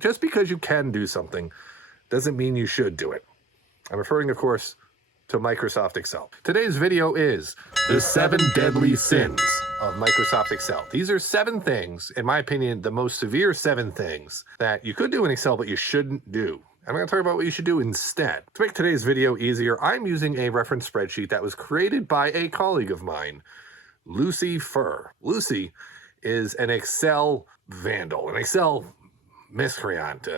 Just because you can do something doesn't mean you should do it. I'm referring, of course, to Microsoft Excel. Today's video is the 7 deadly sins of Microsoft Excel. These are 7 things, in my opinion, the most severe 7 things that you could do in Excel, but you shouldn't do. I'm going to talk about what you should do instead. To make today's video easier, I'm using a reference spreadsheet that was created by a colleague of mine, Lucy Furr. Lucy is an Excel vandal, an Excel miscreant,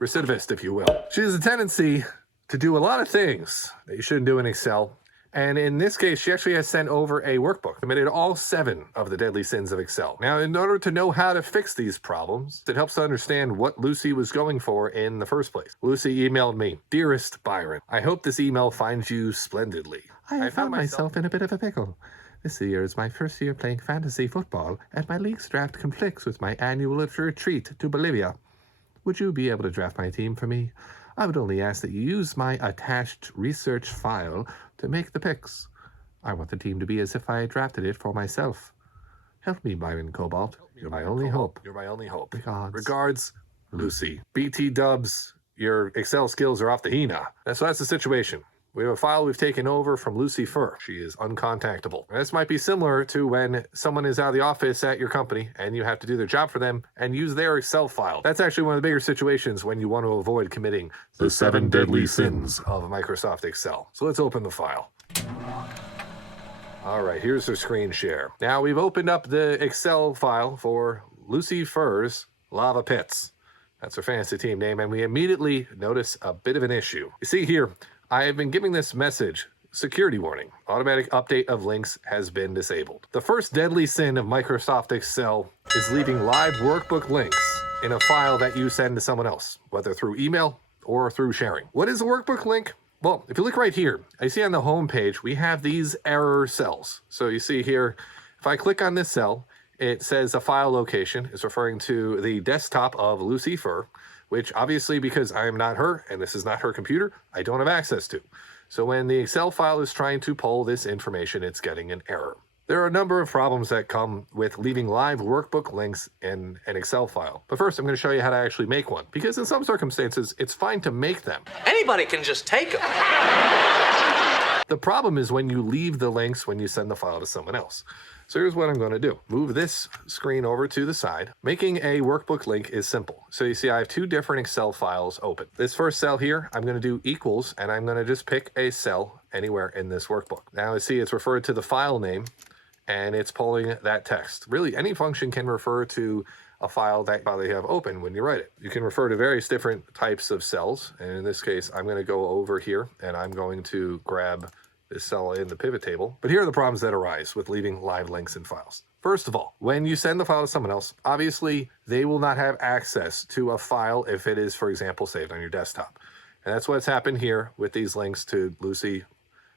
recidivist, if you will. She has a tendency to do a lot of things that you shouldn't do in Excel. And in this case, she actually has sent over a workbook committed all 7 of the deadly sins of Excel. Now, in order to know how to fix these problems, it helps to understand what Lucy was going for in the first place. Lucy emailed me, "Dearest Byron, I hope this email finds you splendidly. I found myself in a bit of a pickle. This year is my first year playing fantasy football, and my league's draft conflicts with my annual retreat to Bolivia. Would you be able to draft my team for me? I would only ask that you use my attached research file to make the picks. I want the team to be as if I drafted it for myself. Help me, Byron Cobalt. You're my only hope. You're my only hope. Regards, Lucy." BT dubs, your Excel skills are off the Hina. That's the situation. We have a file we've taken over from Lucy Furr. She is uncontactable. And this might be similar to when someone is out of the office at your company and you have to do their job for them and use their Excel file. That's actually one of the bigger situations when you want to avoid committing the 7 deadly sins of Microsoft Excel. So let's open the file. All right, here's her screen share. Now we've opened up the Excel file for Lucy Furr's Lava Pits. That's her fantasy team name, and we immediately notice a bit of an issue. You see here, I have been giving this message, security warning. Automatic update of links has been disabled. The first deadly sin of Microsoft Excel is leaving live workbook links in a file that you send to someone else, whether through email or through sharing. What is a workbook link? Well, if you look right here, I see on the home page, we have these error cells. So you see here, if I click on this cell, it says a file location is referring to the desktop of Lucy Furr, which obviously, because I am not her and this is not her computer, I don't have access to. So when the Excel file is trying to pull this information, it's getting an error. There are a number of problems that come with leaving live workbook links in an Excel file. But first, I'm going to show you how to actually make one, because in some circumstances, it's fine to make them. Anybody can just take them. The problem is when you leave the links when you send the file to someone else. So here's what I'm going to do. Move this screen over to the side. Making a workbook link is simple. So you see I have 2 different Excel files open. This first cell here, I'm going to do equals, and I'm going to just pick a cell anywhere in this workbook. Now you see it's referred to the file name, and it's pulling that text. Really, any function can refer to a file that you have open when you write it. You can refer to various different types of cells, and in this case, I'm going to go over here, and I'm going to grab this cell in the pivot table. But here are the problems that arise with leaving live links in files. First of all, when you send the file to someone else, obviously they will not have access to a file if it is, for example, saved on your desktop. And that's what's happened here with these links to Lucy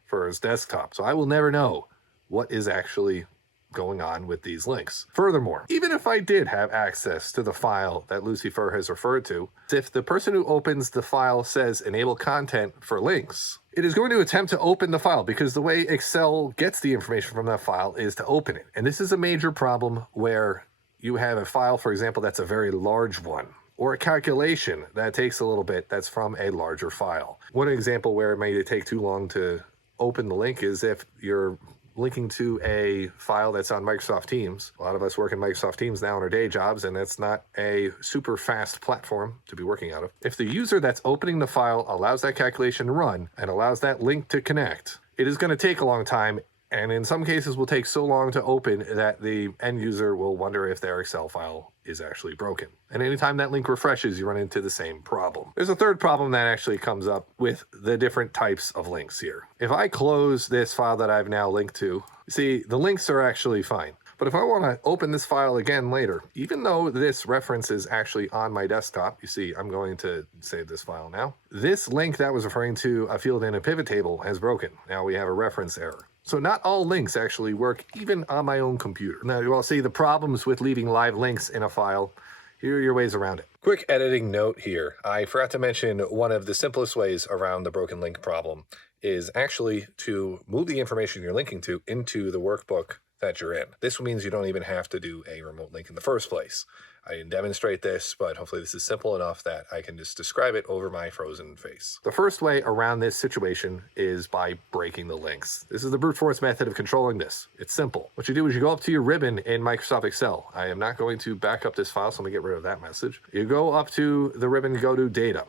Furr's desktop. So I will never know what is actually going on with these links. Furthermore, even if I did have access to the file that Lucy Furr has referred to, if the person who opens the file says enable content for links, it is going to attempt to open the file because the way Excel gets the information from that file is to open it. And this is a major problem where you have a file, for example, that's a very large one, or a calculation that takes a little bit that's from a larger file. One example where it may take too long to open the link is if you're linking to a file that's on Microsoft Teams. A lot of us work in Microsoft Teams now in our day jobs, and that's not a super fast platform to be working out of. If the user that's opening the file allows that calculation to run and allows that link to connect, it is going to take a long time, and in some cases will take so long to open that the end user will wonder if their Excel file is actually broken. And anytime that link refreshes, you run into the same problem. There's a third problem that actually comes up with the different types of links here. If I close this file that I've now linked to, see, the links are actually fine. But if I want to open this file again later, even though this reference is actually on my desktop, you see, I'm going to save this file now. This link that was referring to a field in a pivot table has broken. Now we have a reference error. So not all links actually work even on my own computer. Now you all see the problems with leaving live links in a file. Here are your ways around it. Quick editing note here. I forgot to mention one of the simplest ways around the broken link problem is actually to move the information you're linking to into the workbook that you're in. This means you don't even have to do a remote link in the first place. I didn't demonstrate this, but hopefully this is simple enough that I can just describe it over my frozen face. The first way around this situation is by breaking the links. This is the brute force method of controlling this. It's simple. What you do is you go up to your ribbon in Microsoft Excel. I am not going to back up this file, so I'm going to get rid of that message. You go up to the ribbon, go to Data.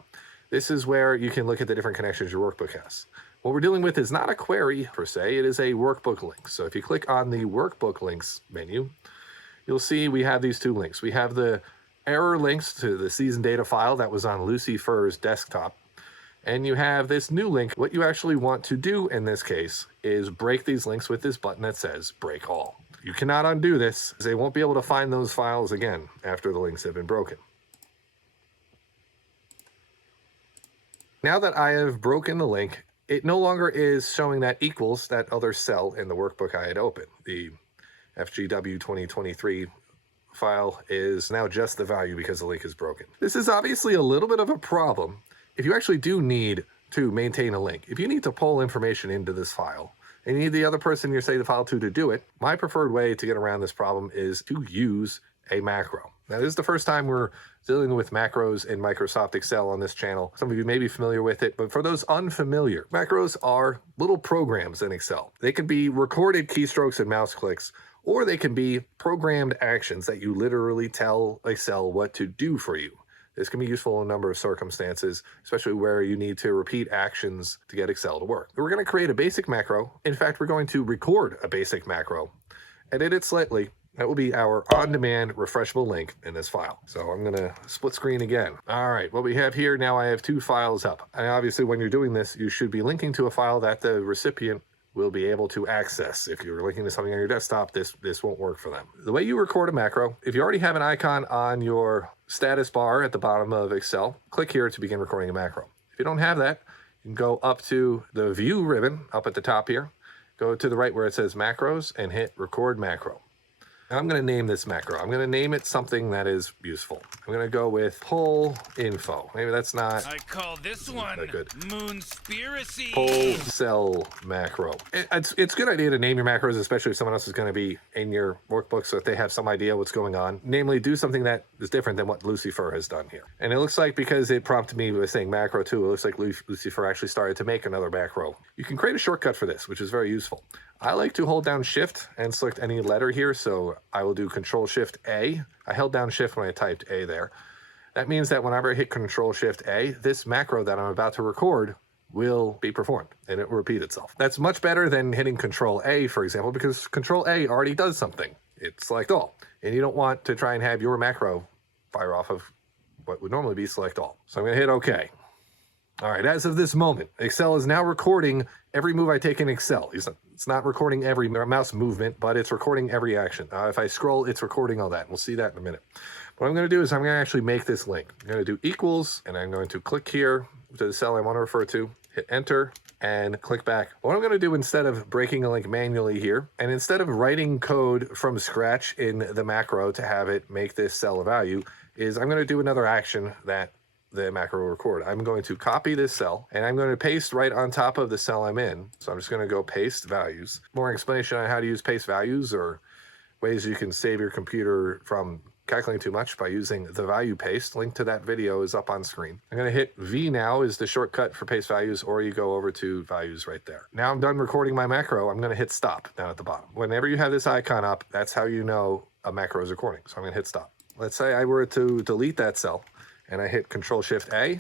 This is where you can look at the different connections your workbook has. What we're dealing with is not a query per se, it is a workbook link. So if you click on the workbook links menu, you'll see we have these two links. We have the error links to the season data file that was on Lucy Furr's desktop. And you have this new link. What you actually want to do in this case is break these links with this button that says break all. You cannot undo this. They won't be able to find those files again after the links have been broken. Now that I have broken the link, it no longer is showing that equals that other cell in the workbook I had opened. The FGW 2023 file is now just the value because the link is broken. This is obviously a little bit of a problem if you actually do need to maintain a link. If you need to pull information into this file and you need the other person you're saving the file to do it, my preferred way to get around this problem is to use a macro. Now, this is the first time we're dealing with macros in Microsoft Excel on this channel. Some of you may be familiar with it, but for those unfamiliar, macros are little programs in Excel. They can be recorded keystrokes and mouse clicks, or they can be programmed actions that you literally tell Excel what to do for you. This can be useful in a number of circumstances, especially where you need to repeat actions to get Excel to work. We're going to create a basic macro. In fact, we're going to record a basic macro, edit it slightly. That will be our on-demand refreshable link in this file. So I'm going to split screen again. All right, what we have here now, I have two files up. And obviously, when you're doing this, you should be linking to a file that the recipient will be able to access. If you're linking to something on your desktop, this won't work for them. The way you record a macro, if you already have an icon on your status bar at the bottom of Excel, click here to begin recording a macro. If you don't have that, you can go up to the View ribbon up at the top here, go to the right where it says Macros, and hit Record Macro. Now I'm going to name this macro. I'm going to name it something that is useful. I'm going to go with pull info. Maybe that's not. I call this one good. Moonspiracy. Pull cell macro. It's a good idea to name your macros, especially if someone else is going to be in your workbook so that they have some idea what's going on. Namely, do something that is different than what Lucy Furr has done here. And it looks like because it prompted me with saying macro too, it looks like Lucy Furr actually started to make another macro. You can create a shortcut for this, which is very useful. I like to hold down Shift and select any letter here, so I will do Control-Shift-A. I held down Shift when I typed A there. That means that whenever I hit Control-Shift-A, this macro that I'm about to record will be performed, and it will repeat itself. That's much better than hitting Control-A, for example, because Control-A already does something. It's Select All, and you don't want to try and have your macro fire off of what would normally be Select All. So I'm going to hit OK. All right, as of this moment, Excel is now recording every move I take in Excel. It's not recording every mouse movement, but it's recording every action. If I scroll, it's recording all that. We'll see that in a minute. What I'm going to do is I'm going to actually make this link. I'm going to do equals, and I'm going to click here to the cell I want to refer to, hit enter, and click back. What I'm going to do instead of breaking a link manually here, and instead of writing code from scratch in the macro to have it make this cell a value, is I'm going to do another action that the macro will record. I'm going to copy this cell and I'm going to paste right on top of the cell I'm in. So I'm just going to go paste values. More explanation on how to use paste values or ways you can save your computer from calculating too much by using the value paste. Link to that video is up on screen. I'm going to hit V now is the shortcut for paste values, or you go over to values right there. Now I'm done recording my macro. I'm going to hit stop down at the bottom. Whenever you have this icon up, that's how you know a macro is recording. So I'm going to hit stop. Let's say I were to delete that cell, and I hit Control-Shift-A.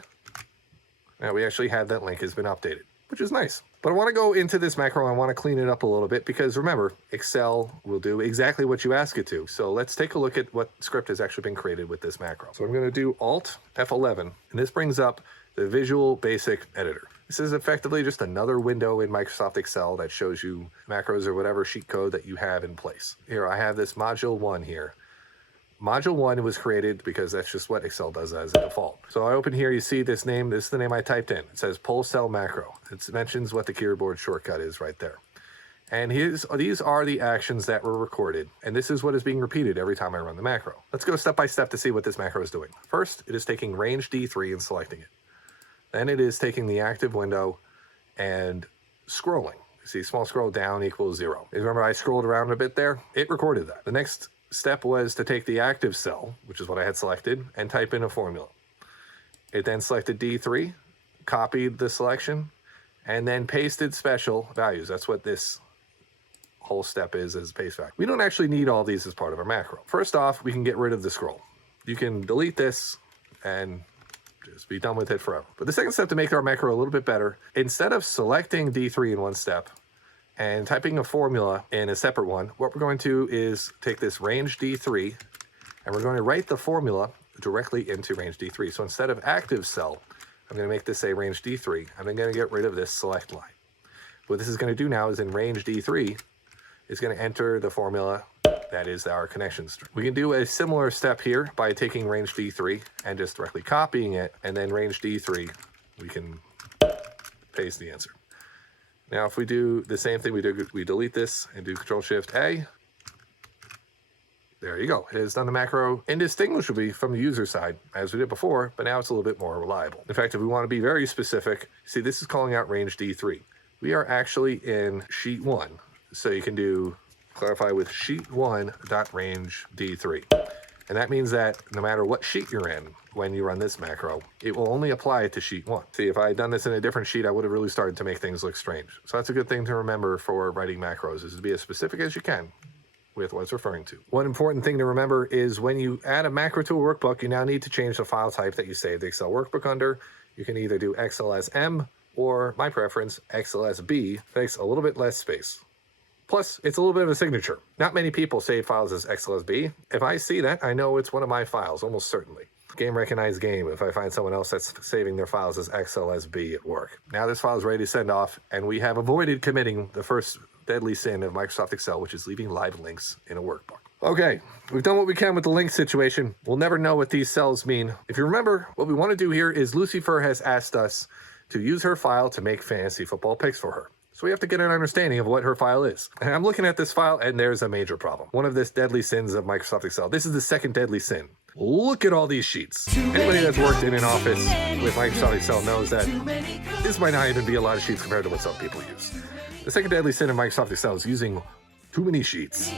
Now we actually have that link has been updated, which is nice. But I want to go into this macro. I want to clean it up a little bit because remember, Excel will do exactly what you ask it to. So let's take a look at what script has actually been created with this macro. So I'm going to do Alt F11, and this brings up the Visual Basic Editor. This is effectively just another window in Microsoft Excel that shows you macros or whatever sheet code that you have in place. Here, I have this Module 1 here. Module 1 was created because that's just what Excel does as a default. So I open here, you see this name, this is the name I typed in. It says pull cell macro. It mentions what the keyboard shortcut is right there. And these are the actions that were recorded. And this is what is being repeated every time I run the macro. Let's go step by step to see what this macro is doing. First, it is taking range D3 and selecting it. Then it is taking the active window and scrolling. See, small scroll down equals 0. Remember I scrolled around a bit there? It recorded that. The next step was to take the active cell, which is what I had selected, and type in a formula. It then selected D3, copied the selection, and then pasted special values. That's what this whole step is paste value. We don't actually need all these as part of our macro. First off, we can get rid of the scroll. You can delete this and just be done with it forever. But the second step to make our macro a little bit better, instead of selecting D3 in one step and typing a formula in a separate one, what we're going to is take this range D3 and we're going to write the formula directly into range D3. So instead of active cell, I'm going to make this say range D3, and I'm going to get rid of this select line. What this is going to do now is in range D3, it's going to enter the formula that is our connection string. We can do a similar step here by taking range D3 and just directly copying it, and then range D3, we can paste the answer. Now, if we do the same thing, we delete this and do Control-Shift-A. There you go. It has done the macro indistinguishably from the user side, as we did before, but now it's a little bit more reliable. In fact, if we want to be very specific, see, this is calling out range D3. We are actually in sheet 1. So you can do clarify with sheet1.range D3. And that means that no matter what sheet you're in when you run this macro, it will only apply to sheet 1. See, if I had done this in a different sheet, I would have really started to make things look strange. So that's a good thing to remember for writing macros, is to be as specific as you can with what it's referring to. One important thing to remember is when you add a macro to a workbook, you now need to change the file type that you save the Excel workbook under. You can either do XLSM or, my preference, XLSB. Takes a little bit less space. Plus, it's a little bit of a signature. Not many people save files as XLSB. If I see that, I know it's one of my files, almost certainly. Game recognized game if I find someone else that's saving their files as XLSB at work. Now this file is ready to send off, and we have avoided committing the first deadly sin of Microsoft Excel, which is leaving live links in a workbook. Okay, we've done what we can with the link situation. We'll never know what these cells mean. If you remember, what we want to do here is Lucifer has asked us to use her file to make fantasy football picks for her. So we have to get an understanding of what her file is. And I'm looking at this file, and there's a major problem. One of the deadly sins of Microsoft Excel. This is the second deadly sin. Look at all these sheets. Anybody that's worked in an office with Microsoft Excel knows that this might not even be a lot of sheets compared to what some people use. The second deadly sin of Microsoft Excel is using too many sheets.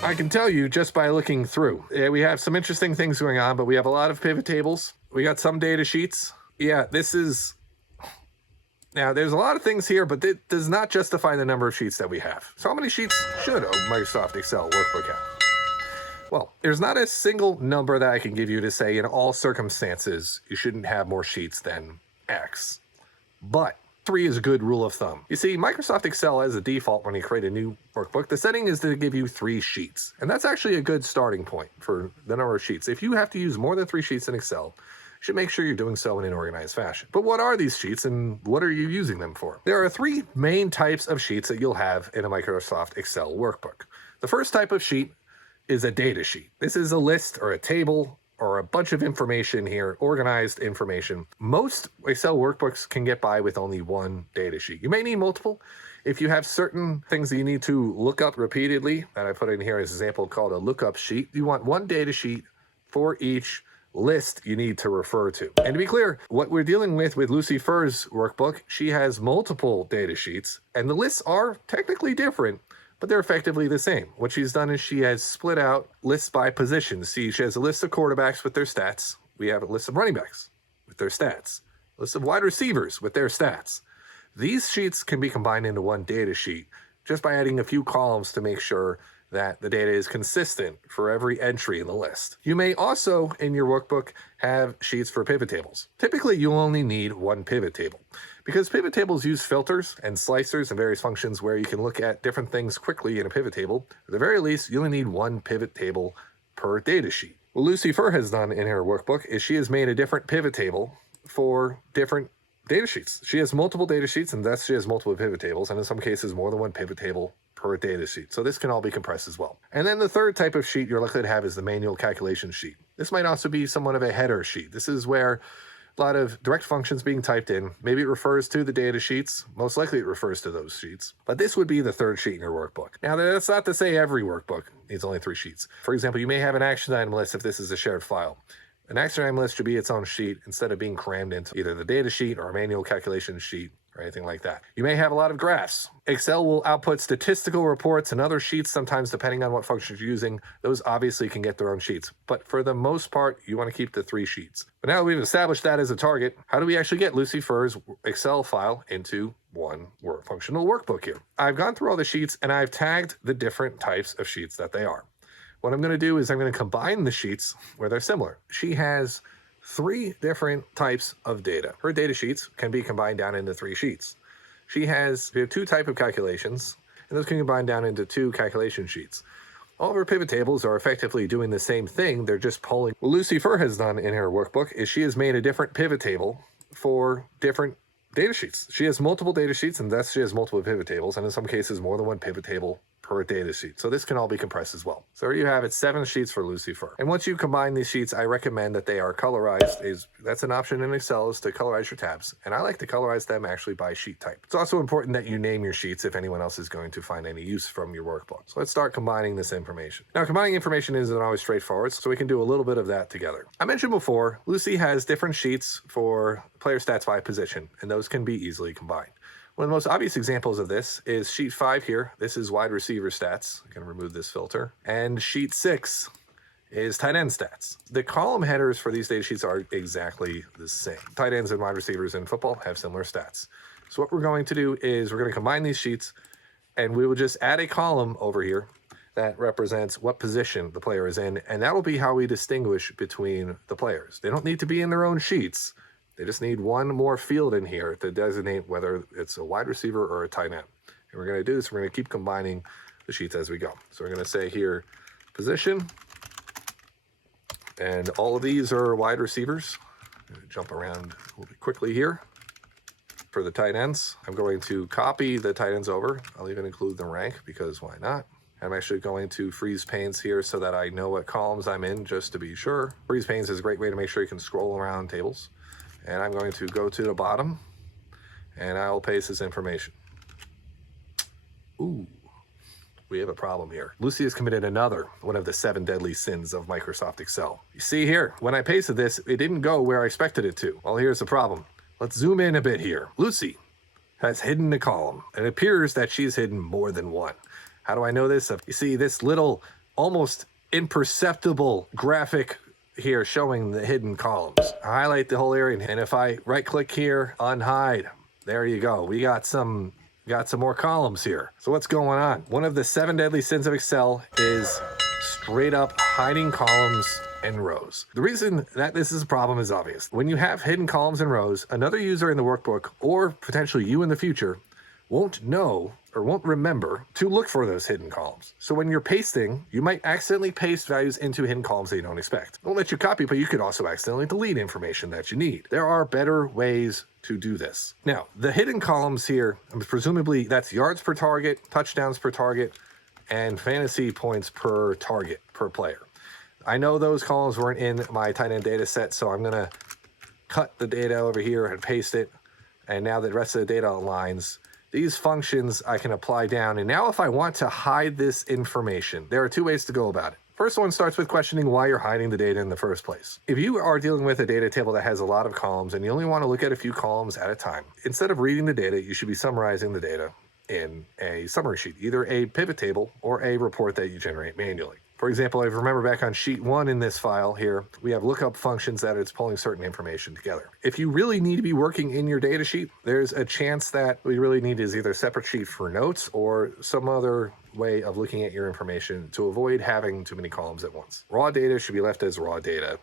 I can tell you just by looking through. Yeah, we have some interesting things going on, but we have a lot of pivot tables. We got some data sheets. Yeah, this is... Now, there's a lot of things here, but it does not justify the number of sheets that we have. So how many sheets should a Microsoft Excel workbook have? Well, there's not a single number that I can give you to say in all circumstances you shouldn't have more sheets than X. But 3 is a good rule of thumb. You see, Microsoft Excel as a default when you create a new workbook, the setting is to give you 3 sheets. And that's actually a good starting point for the number of sheets. If you have to use more than 3 sheets in Excel, you should make sure you're doing so in an organized fashion. But what are these sheets and what are you using them for? There are 3 main types of sheets that you'll have in a Microsoft Excel workbook. The first type of sheet is a data sheet. This is a list or a table or a bunch of information here, organized information. Most Excel workbooks can get by with only 1 data sheet. You may need multiple. If you have certain things that you need to look up repeatedly, that I put in here as an example called a lookup sheet, you want 1 data sheet for each list you need to refer to. And to be clear, what we're dealing with Lucy Furr's workbook, she has multiple data sheets, and the lists are technically different, but they're effectively the same. What she's done is she has split out lists by position. See, she has a list of quarterbacks with their stats. We have a list of running backs with their stats. A list of wide receivers with their stats. These sheets can be combined into 1 data sheet just by adding a few columns to make sure that the data is consistent for every entry in the list. You may also, in your workbook, have sheets for pivot tables. Typically, you'll only need 1 pivot table because pivot tables use filters and slicers and various functions where you can look at different things quickly in a pivot table. At the very least, you only need 1 pivot table per data sheet. What Lucy Furr has done in her workbook is she has made a different pivot table for different data sheets. She has multiple data sheets, and thus she has multiple pivot tables, and in some cases more than 1 pivot table per data sheet. So this can all be compressed as well. And then the third type of sheet you're likely to have is the manual calculation sheet. This might also be somewhat of a header sheet. This is where a lot of direct functions being typed in. Maybe it refers to the data sheets. Most likely it refers to those sheets. But this would be the third sheet in your workbook. Now, that's not to say every workbook needs only 3 sheets. For example, you may have an action item list if this is a shared file. An action item list should be its own sheet instead of being crammed into either the data sheet or a manual calculation sheet or anything like that. You may have a lot of graphs. Excel will output statistical reports and other sheets, sometimes depending on what functions you're using. Those obviously can get their own sheets, but for the most part, you want to keep the 3 sheets. But now that we've established that as a target, how do we actually get Lucy Fur's Excel file into one functional workbook here? I've gone through all the sheets and I've tagged the different types of sheets that they are. What I'm going to do is I'm going to combine the sheets where they're similar. She has 3 different types of data. Her data sheets can be combined down into 3 sheets. We have 2 types of calculations, and those can combine down into 2 calculation sheets. All of her pivot tables are effectively doing the same thing. They're just pulling. What Lucy Fur has done in her workbook is she has made a different pivot table for different data sheets. She has multiple data sheets, and thus she has multiple pivot tables, and in some cases more than one pivot table per data sheet. So this can all be compressed as well. So there you have it, 7 sheets for Lucy Fur. And once you combine these sheets, I recommend that they are colorized. That's an option in Excel, is to colorize your tabs. And I like to colorize them actually by sheet type. It's also important that you name your sheets if anyone else is going to find any use from your workbook. So let's start combining this information. Now, combining information isn't always straightforward, so we can do a little bit of that together. I mentioned before, Lucy has different sheets for player stats by position, and those can be easily combined. One of the most obvious examples of this is sheet 5 here. This is wide receiver stats. I can remove this filter. And sheet 6 is tight end stats. The column headers for these data sheets are exactly the same. Tight ends and wide receivers in football have similar stats. So what we're going to do is we're going to combine these sheets, and we will just add a column over here that represents what position the player is in, and that will be how we distinguish between the players. They don't need to be in their own sheets. They just need one more field in here to designate whether it's a wide receiver or a tight end. And we're going to do this. We're going to keep combining the sheets as we go. So we're going to say here, position. And all of these are wide receivers. I'm going to jump around a little bit quickly here. For the tight ends, I'm going to copy the tight ends over. I'll even include the rank because why not? I'm actually going to freeze panes here so that I know what columns I'm in just to be sure. Freeze panes is a great way to make sure you can scroll around tables. And I'm going to go to the bottom, and I'll paste this information. Ooh, we have a problem here. Lucy has committed another one of the 7 deadly sins of Microsoft Excel. You see here, when I pasted this, it didn't go where I expected it to. Well, here's the problem. Let's zoom in a bit here. Lucy has hidden a column. It appears that she's hidden more than one. How do I know this? You see this little, almost imperceptible graphic here showing the hidden columns. I highlight the whole area, and if I right click here, unhide, there you go. We got some more columns here. So what's going on? One of the 7 deadly sins of Excel is straight up hiding columns and rows. The reason that this is a problem is obvious. When you have hidden columns and rows, another user in the workbook, or potentially you in the future, won't know or won't remember to look for those hidden columns. So when you're pasting, you might accidentally paste values into hidden columns that you don't expect. It won't let you copy, but you could also accidentally delete information that you need. There are better ways to do this. Now, the hidden columns here, presumably that's yards per target, touchdowns per target, and fantasy points per target per player. I know those columns weren't in my tight end data set, so I'm gonna cut the data over here and paste it. And now the rest of the data aligns. These functions I can apply down. And now if I want to hide this information, there are 2 ways to go about it. First one starts with questioning why you're hiding the data in the first place. If you are dealing with a data table that has a lot of columns and you only want to look at a few columns at a time, instead of reading the data, you should be summarizing the data in a summary sheet, either a pivot table or a report that you generate manually. For example, if you remember back on sheet 1 in this file here, we have lookup functions that it's pulling certain information together. If you really need to be working in your data sheet, there's a chance that what you really need is either a separate sheet for notes or some other way of looking at your information to avoid having too many columns at once. Raw data should be left as raw data,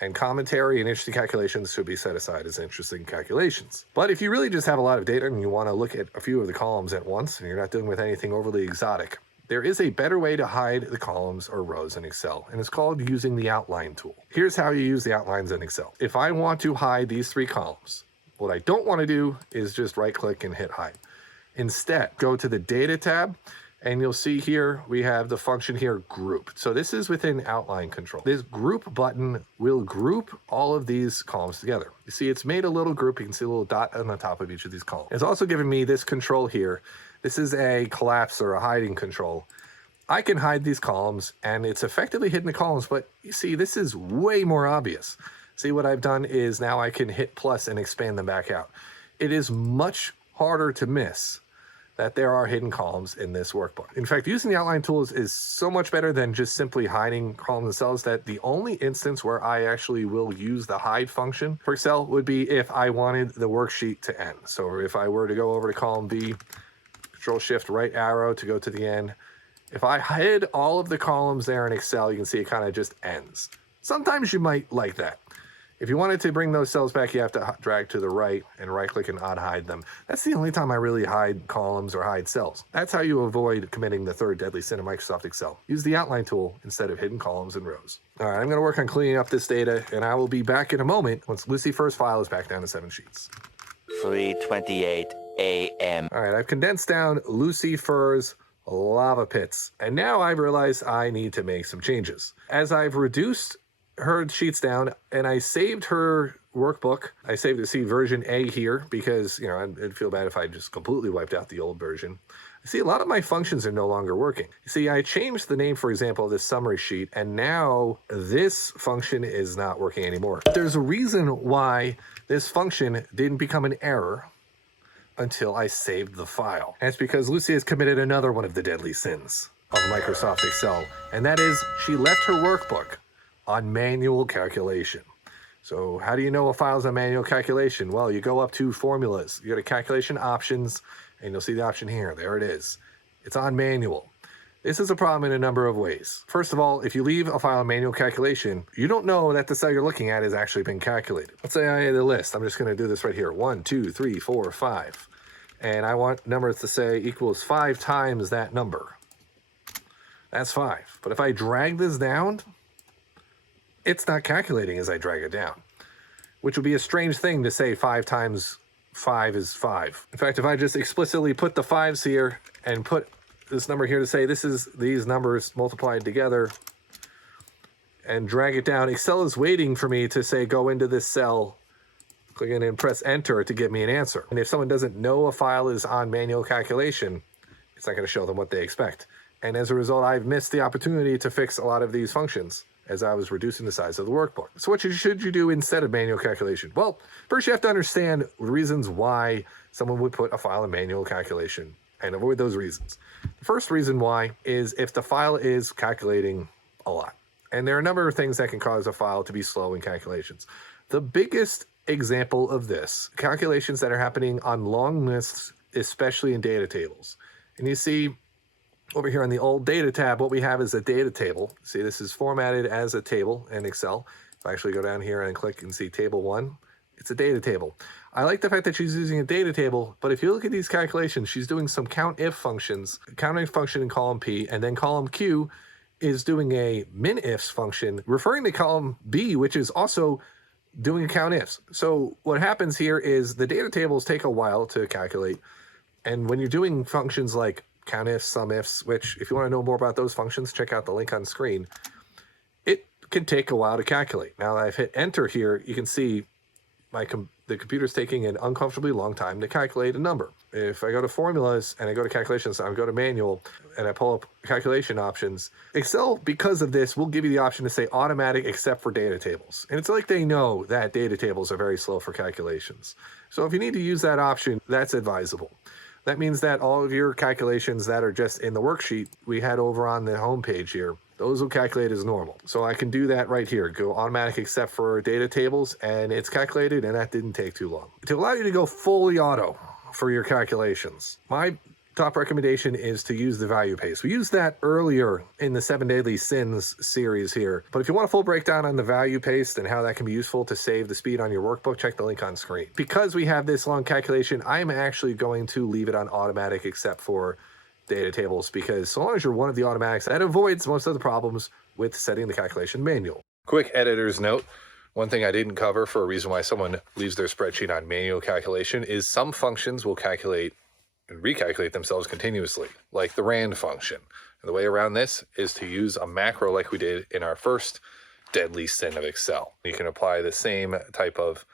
and commentary and interesting calculations should be set aside as interesting calculations. But if you really just have a lot of data and you want to look at a few of the columns at once and you're not dealing with anything overly exotic, there is a better way to hide the columns or rows in Excel, and it's called using the outline tool. Here's how you use the outlines in Excel. If I want to hide these 3 columns, what I don't want to do is just right click and hit hide. Instead, go to the data tab, and you'll see here we have the function here, group. So this is within outline control. This group button will group all of these columns together. You see it's made a little group. You can see a little dot on the top of each of these columns. It's also giving me this control here. This is a collapse or a hiding control. I can hide these columns and it's effectively hidden the columns, but you see this is way more obvious. See what I've done is now I can hit plus and expand them back out. It is much harder to miss that there are hidden columns in this workbook. In fact, using the outline tools is so much better than just simply hiding columns and cells that the only instance where I actually will use the hide function for Excel would be if I wanted the worksheet to end. So if I were to go over to column B, Control Shift right arrow to go to the end. If I hid all of the columns there in Excel, you can see it kind of just ends. Sometimes you might like that. If you wanted to bring those cells back, you have to drag to the right and right-click and unhide them. That's the only time I really hide columns or hide cells. That's how you avoid committing the third deadly sin of Microsoft Excel. Use the outline tool instead of hidden columns and rows. All right, I'm going to work on cleaning up this data, and I will be back in a moment once Lucifer's file is back down to 7 sheets. 3:28 a.m. All right, I've condensed down Lucifer's lava pits, and now I realize I need to make some changes. As I've reduced her sheets down and I saved her workbook, I saved it, see version A here because, you know, I'd feel bad if I just completely wiped out the old version. See, a lot of my functions are no longer working. You see, I changed the name, for example, of this summary sheet, and now this function is not working anymore. There's a reason why this function didn't become an error until I saved the file. And it's because Lucy has committed another one of the deadly sins of Microsoft Excel, and that is she left her workbook on manual calculation. So how do you know a file's on manual calculation? Well, you go up to formulas, you go to calculation options, and you'll see the option here. There it is. It's on manual. This is a problem in a number of ways. First of all, if you leave a file on manual calculation, you don't know that the cell you're looking at has actually been calculated. Let's say I had a list. I'm just going to do this right here. 1, 2, 3, 4, 5. And I want numbers to say equals 5 times that number. That's 5. But if I drag this down, it's not calculating as I drag it down, which would be a strange thing to say 5 times 5 is 5. In fact, if I just explicitly put the 5s here and put this number here to say this is these numbers multiplied together and drag it down, Excel is waiting for me to say go into this cell, click in and press enter to give me an answer. And if someone doesn't know a file is on manual calculation, it's not going to show them what they expect. And as a result, I've missed the opportunity to fix a lot of these functions as I was reducing the size of the workbook. So what should you do instead of manual calculation? Well, first you have to understand reasons why someone would put a file in manual calculation and avoid those reasons. The first reason why is if the file is calculating a lot. And there are a number of things that can cause a file to be slow in calculations. The biggest example of this, calculations that are happening on long lists, especially in data tables. And you see over here on the old data tab, what we have is a data table. See, this is formatted as a table in Excel. If I actually go down here and click and see table 1, it's a data table. I like the fact that she's using a data table, but if you look at these calculations, she's doing some count-if functions, counting function in column P, and then column Q is doing a min-ifs function referring to column B, which is also doing count-ifs. So what happens here is the data tables take a while to calculate, and when you're doing functions like count-ifs, sum-ifs, which if you want to know more about those functions, check out the link on screen, it can take a while to calculate. Now that I've hit enter here, you can see the computer's taking an uncomfortably long time to calculate a number. If I go to formulas and I go to calculations, I go to manual and I pull up calculation options, Excel, because of this, will give you the option to say automatic except for data tables. And it's like they know that data tables are very slow for calculations. So if you need to use that option, that's advisable. That means that all of your calculations that are just in the worksheet we had over on the home page here, those will calculate as normal. So I can do that right here, go automatic except for data tables, and it's calculated, and that didn't take too long. To allow you to go fully auto for your calculations, my top recommendation is to use the value paste. We used that earlier in the 7 Deadly Sins series here, but if you want a full breakdown on the value paste and how that can be useful to save the speed on your workbook, check the link on screen. Because we have this long calculation, I'm actually going to leave it on automatic except for data tables, because so long as you're one of the automatics, that avoids most of the problems with setting the calculation manual. Quick editor's note. One thing I didn't cover for a reason why someone leaves their spreadsheet on manual calculation is some functions will calculate and recalculate themselves continuously, like the rand function. And the way around this is to use a macro like we did in our first deadly sin of Excel. You can apply the same type of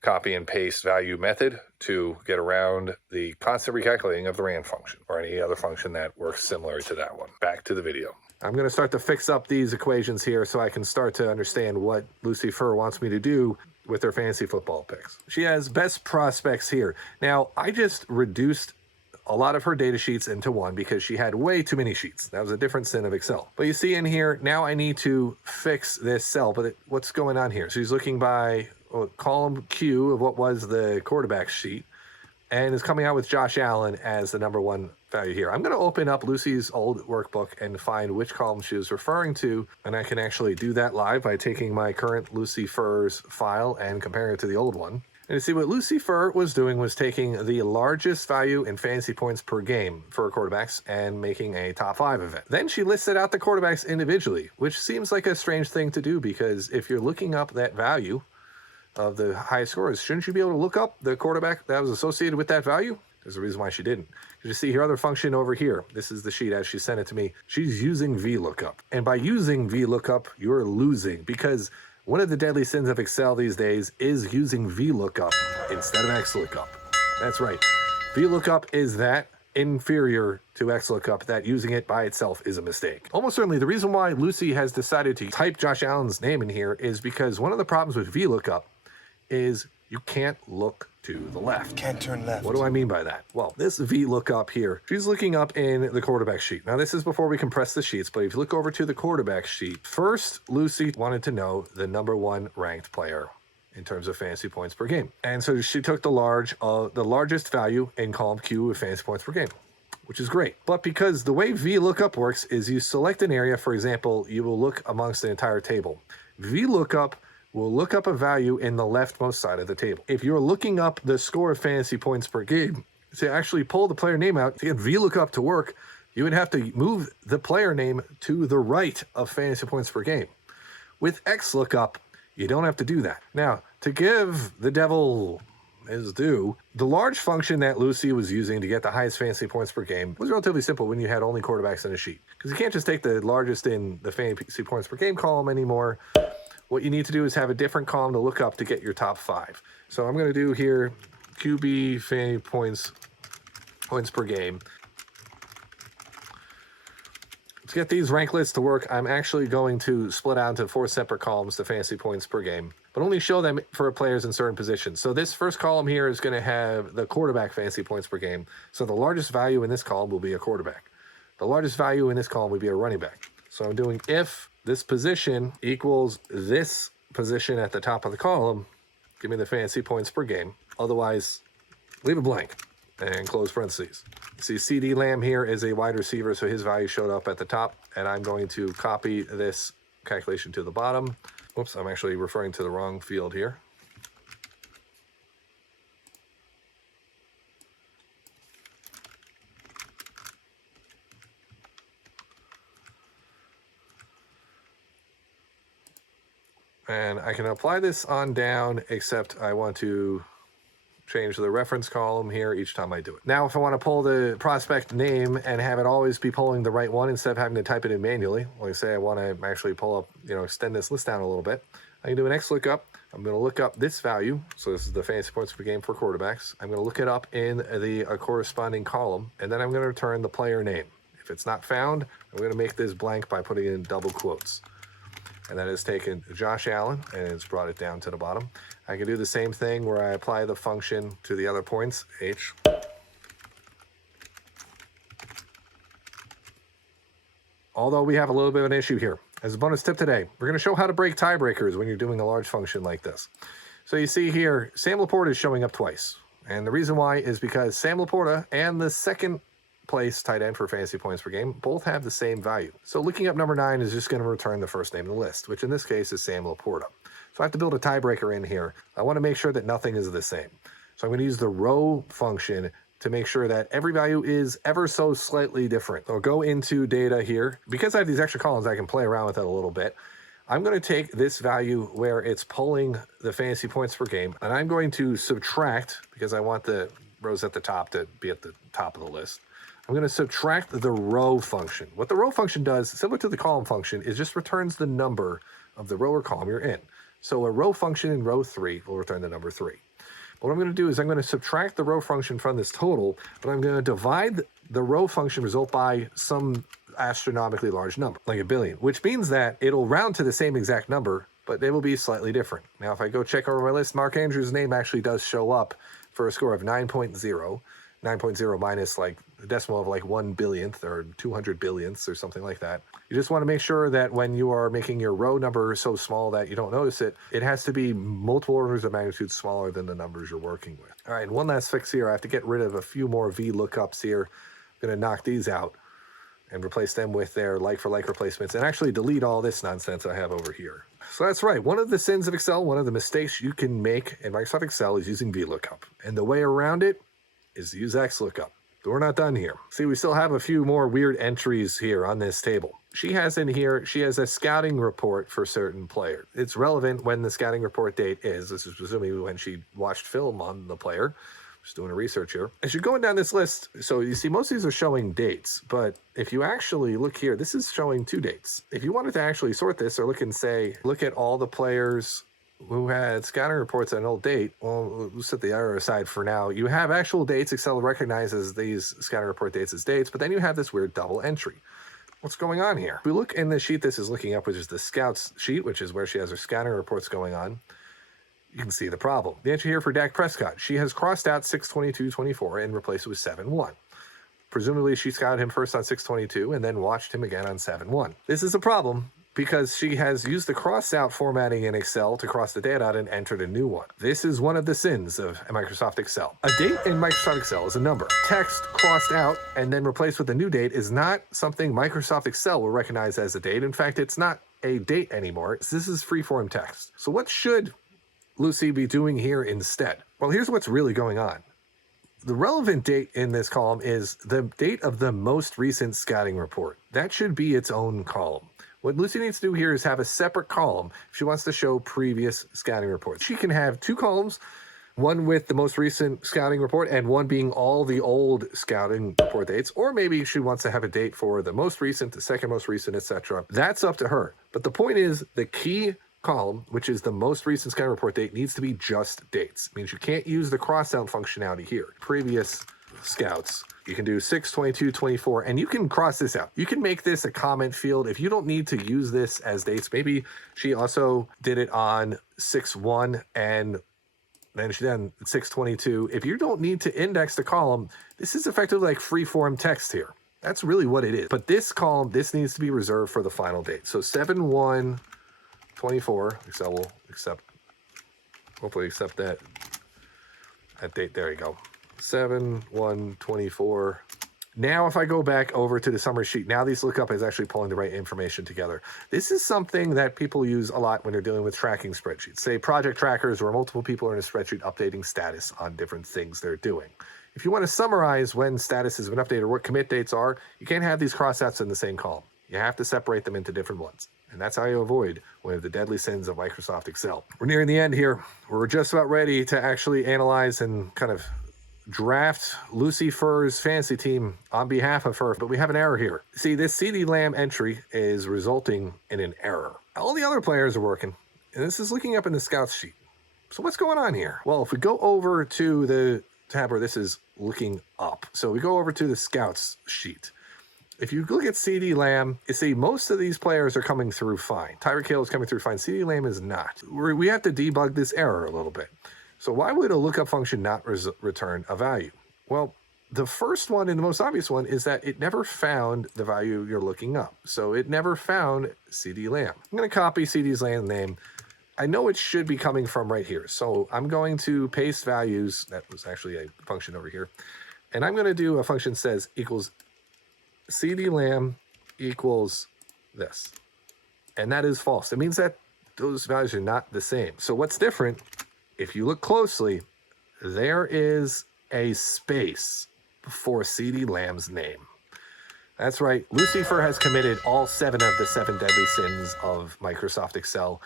copy and paste value method to get around the constant recalculating of the rand function or any other function that works similar to that one. Back to the video. I'm going to start to fix up these equations here so I can start to understand what Lucifer wants me to do with their fantasy football picks. She has best prospects here. Now, I just reduced a lot of her data sheets into one because she had way too many sheets. That was a different sin of Excel. But you see in here, now I need to fix this cell. But what's going on here? She's looking by column Q of what was the quarterback sheet and is coming out with Josh Allen as the number one value here. I'm going to open up Lucy's old workbook and find which column she was referring to. And I can actually do that live by taking my current Lucy Furs file and comparing it to the old one. And you see what Lucy Fur was doing was taking the largest value in fantasy points per game for quarterbacks and making a top 5 of it. Then she listed out the quarterbacks individually, which seems like a strange thing to do because if you're looking up that value of the highest scores, shouldn't you be able to look up the quarterback that was associated with that value? There's a reason why she didn't. You see her other function over here. This is the sheet as she sent it to me. She's using VLOOKUP. And by using VLOOKUP, you're losing because one of the deadly sins of Excel these days is using VLOOKUP instead of XLOOKUP. That's right. VLOOKUP is that inferior to XLOOKUP that using it by itself is a mistake. Almost certainly the reason why Lucy has decided to type Josh Allen's name in here is because one of the problems with VLOOKUP is you can't look to the left. Can't turn left. What do I mean by that? Well, this VLOOKUP here, she's looking up in the quarterback sheet. Now, this is before we compress the sheets, but if you look over to the quarterback sheet, first, Lucy wanted to know the number one ranked player in terms of fantasy points per game. And so she took the largest value in column Q of fantasy points per game, which is great. But because the way VLOOKUP works is you select an area, for example, you will look amongst the entire table. VLOOKUP will look up a value in the leftmost side of the table. If you're looking up the score of fantasy points per game, to actually pull the player name out, to get VLOOKUP to work, you would have to move the player name to the right of fantasy points per game. With XLOOKUP, you don't have to do that. Now, to give the devil his due, the large function that Lucy was using to get the highest fantasy points per game was relatively simple when you had only quarterbacks in a sheet. Because you can't just take the largest in the fantasy points per game column anymore. What you need to do is have a different column to look up to get your top 5. So I'm going to do here QB fantasy points per game. To get these rank lists to work, I'm actually going to split out into 4 separate columns the fantasy points per game, but only show them for players in certain positions. So this first column here is going to have the quarterback fantasy points per game. So the largest value in this column will be a quarterback. The largest value in this column would be a running back. So I'm doing if this position equals this position at the top of the column, give me the fantasy points per game. Otherwise, leave it blank and close parentheses. See, CD Lamb here is a wide receiver, so his value showed up at the top, and I'm going to copy this calculation to the bottom. Oops, I'm actually referring to the wrong field here. And I can apply this on down, except I want to change the reference column here each time I do it. Now, if I want to pull the prospect name and have it always be pulling the right one instead of having to type it in manually, like say I want to actually pull up, extend this list down a little bit, I can do an XLOOKUP. I'm going to look up this value. So this is the fantasy points per game for quarterbacks. I'm going to look it up in the corresponding column, and then I'm going to return the player name. If it's not found, I'm going to make this blank by putting it in double quotes. And that has taken Josh Allen and it's brought it down to the bottom. I can do the same thing where I apply the function to the other points, H. Although we have a little bit of an issue here. As a bonus tip today, we're going to show how to break tiebreakers when you're doing a large function like this. So you see here, Sam Laporta is showing up twice. And the reason why is because Sam Laporta and the second place tight end for fantasy points per game both have the same value. So looking up number 9 is just going to return the first name in the list, which in this case is Sam Laporta. So I have to build a tiebreaker in here. I want to make sure that nothing is the same. So I'm going to use the row function to make sure that every value is ever so slightly different. So I'll go into data here. Because I have these extra columns, I can play around with it a little bit. I'm going to take this value where it's pulling the fantasy points per game, and I'm going to subtract, because I want the rows at the top to be at the top of the list. I'm going to subtract the row function. What the row function does, similar to the column function, is just returns the number of the row or column you're in. So a row function in row 3 will return the number 3. What I'm going to do is I'm going to subtract the row function from this total, but I'm going to divide the row function result by some astronomically large number, like 1 billion, which means that it'll round to the same exact number but they will be slightly different. Now, if I go check over my list, Mark Andrews' name actually does show up for a score of 9.0. 9.0 minus like a decimal of like 1 billionth or 200 billionths or something like that. You just want to make sure that when you are making your row number so small that you don't notice it, it has to be multiple orders of magnitude smaller than the numbers you're working with. All right, and one last fix here. I have to get rid of a few more VLOOKUPs here. I'm going to knock these out and replace them with their like-for-like replacements and actually delete all this nonsense I have over here. So that's right. One of the sins of Excel, one of the mistakes you can make in Microsoft Excel is using VLOOKUP. And the way around it is to use XLOOKUP. But we're not done here. See, we still have a few more weird entries here on this table. She has in here, she has a scouting report for certain players. It's relevant when the scouting report date is. This is presumably when she watched film on the player. Just doing a research here. As you're going down this list, so you see most of these are showing dates, but if you actually look here, this is showing 2 dates. If you wanted to actually sort this or look and say, look at all the players who had scouting reports at an old date, well, we'll set the error aside for now. You have actual dates. Excel recognizes these scouting report dates as dates, but then you have this weird double entry. What's going on here? If we look in the sheet this is looking up, which is the scouts sheet, which is where she has her scouting reports going on, you can see the problem. The entry here for Dak Prescott, she has crossed out 6/22/24 and replaced it with 7/1. Presumably she scouted him first on 6/22 and then watched him again on 7/1. This is a problem because she has used the cross-out formatting in Excel to cross the date out and entered a new one. This is one of the sins of Microsoft Excel. A date in Microsoft Excel is a number. Text crossed out and then replaced with a new date is not something Microsoft Excel will recognize as a date. In fact, it's not a date anymore. This is free-form text. So what should Lucy be doing here instead? Well, here's what's really going on. The relevant date in this column is the date of the most recent scouting report. That should be its own column. What Lucy needs to do here is have a separate column if she wants to show previous scouting reports. She can have 2 columns, one with the most recent scouting report and one being all the old scouting report dates, or maybe she wants to have a date for the most recent, the second most recent, etc. That's up to her. But the point is, the key column, which is the most recent scouting report date, needs to be just dates. It means you can't use the cross-out functionality here. Previous scouts. You can do 6/22/24, and you can cross this out. You can make this a comment field if you don't need to use this as dates. Maybe she also did it on 6/1 and then she done 6/22. If you don't need to index the column, this is effectively like free-form text here. That's really what it is. But this column, this needs to be reserved for the final date. So 7/1/24, Excel will hopefully accept that date. There you go. 7/1/24. Now, if I go back over to the summary sheet, now these lookup is actually pulling the right information together. This is something that people use a lot when they're dealing with tracking spreadsheets. Say project trackers where multiple people are in a spreadsheet updating status on different things they're doing. If you want to summarize when status has been updated or what commit dates are, you can't have these crossouts in the same column. You have to separate them into different ones. And that's how you avoid one of the deadly sins of Microsoft Excel. We're nearing the end here. We're just about ready to actually analyze and kind of draft Lucy Furr's fantasy team on behalf of her, but we have an error here. See, this CD Lamb entry is resulting in an error. All the other players are working, and this is looking up in the scouts sheet. So what's going on here? Well, if we go over to the tab where this is looking up, so we go over to the scouts sheet. If you look at CD Lamb, you see most of these players are coming through fine. Tyreek Hill is coming through fine. CD Lamb is not. We have to debug this error a little bit. So why would a lookup function not return a value? Well, the first one and the most obvious one is that it never found the value you're looking up. So it never found CD Lamb. I'm going to copy CD Lamb's name. I know it should be coming from right here. So I'm going to paste values. That was actually a function over here. And I'm going to do a function that says equals CD Lamb equals this. And that is false. It means that those values are not the same. So what's different? If you look closely, there is a space before CD Lamb's name. That's right. Lucy Furr has committed all 7 of the 7 deadly sins of Microsoft Excel.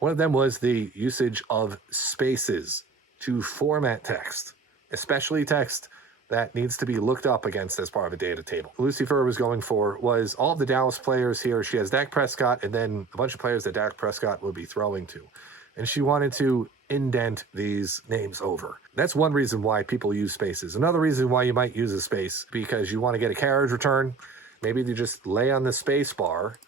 One of them was the usage of spaces to format text, especially text that needs to be looked up against as part of a data table. Lucy Furr was going for was all of the Dallas players here. She has Dak Prescott and then a bunch of players that Dak Prescott will be throwing to. And she wanted to indent these names over. That's one reason why people use spaces. Another reason why you might use a space, because you want to get a carriage return. Maybe you just lay on the space bar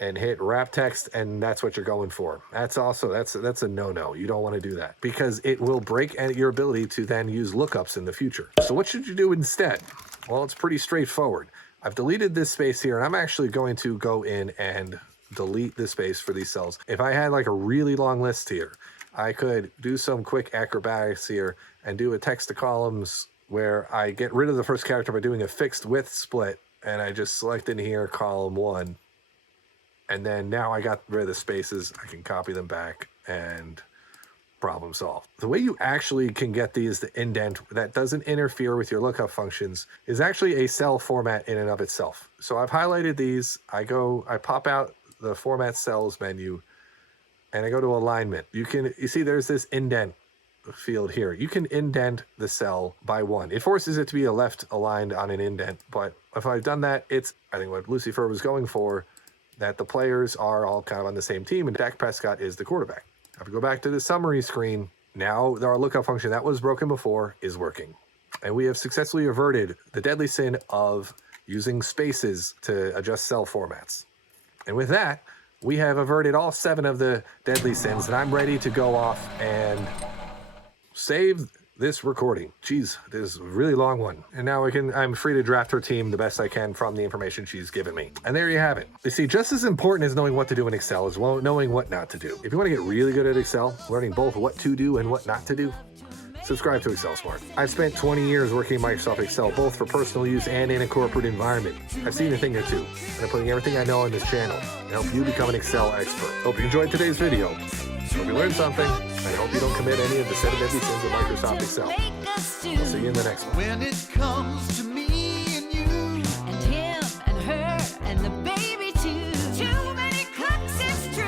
and hit wrap text, and that's what you're going for. That's a no-no. You don't want to do that because it will break your ability to then use lookups in the future. So what should you do instead? Well, it's pretty straightforward. I've deleted this space here, and I'm actually going to go in and delete the space for these cells. If I had like a really long list here, I could do some quick acrobatics here and do a text to columns where I get rid of the first character by doing a fixed width split, and I just select in here column 1. And then now I got rid of the spaces, I can copy them back and problem solved. The way you actually can get these to indent that doesn't interfere with your lookup functions is actually a cell format in and of itself. So I've highlighted these, I pop out the format cells menu and I go to alignment. You see there's this indent field here. You can indent the cell by 1. It forces it to be a left aligned on an indent, but if I've done that, I think what Lucifer was going for, that the players are all kind of on the same team and Dak Prescott is the quarterback. If we go back to the summary screen, now our lookup function that was broken before is working. And we have successfully averted the deadly sin of using spaces to adjust cell formats. And with that, we have averted all 7 of the deadly sins, and I'm ready to go off and save this recording. Geez, this is a really long one. And now I'm free to draft her team the best I can from the information she's given me. And there you have it. You see, just as important as knowing what to do in Excel is knowing what not to do. If you want to get really good at Excel, learning both what to do and what not to do, subscribe to Excel Smart. I've spent 20 years working in Microsoft Excel, both for personal use and in a corporate environment. I've seen a thing or two, and I'm putting everything I know on this channel to help you become an Excel expert. Hope you enjoyed today's video. Hope you learned something. I hope you don't commit any of the 7 deadly sins of Microsoft Excel. I'll see you in the next one. When it comes to me and you and him and her and the baby too. Too many cooks, it's true.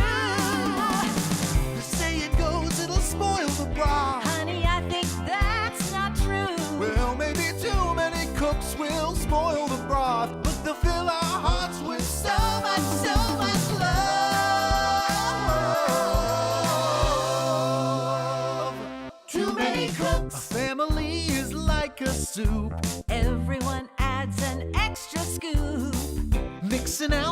they say it goes, it'll spoil the broth. Honey, I think that's not true. Well, maybe too many cooks will spoil the broth, but they'll fill our hearts with so much love. Too many cooks. A family is like a soup. Everyone adds an extra scoop. Mixing out